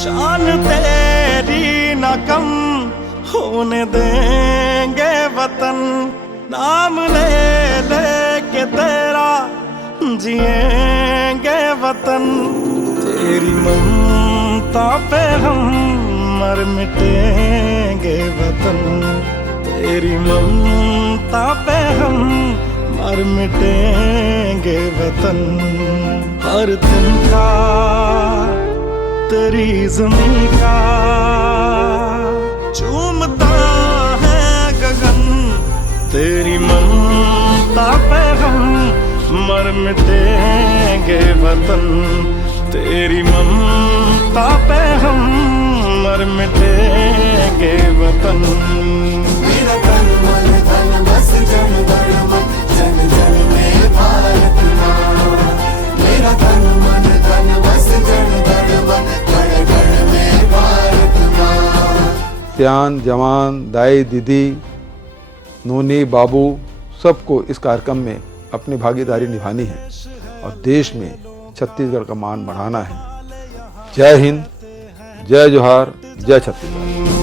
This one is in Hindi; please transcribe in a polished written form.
शान तेरी न कम होने देंगे वतन, नाम ले ले के तेरा जिएंगे वतन। तेरी ममता पे हम मर मिटेंगे वतन, तेरी ममता पे हम मर मिटेंगे वतन। हर दिन का तेरी ज़मीं का चूमता है गगन, तेरी ममता पे हम मर मिटेंगे वतन, तेरी ममता पे हम मर मिटेंगे वतन। मेरा तन मन धन बस जन गण मन, जन जन में भारत माँ। मेरा तन मन धन बस जन गण मन, गण गण में भारत माँ। सियान जवान दाई दीदी नूनी बाबू सबको इस कार्यक्रम में अपनी भागीदारी निभानी है और देश में छत्तीसगढ़ का मान बढ़ाना है। जय हिंद, जय जोहार, जय छत्तीसगढ़।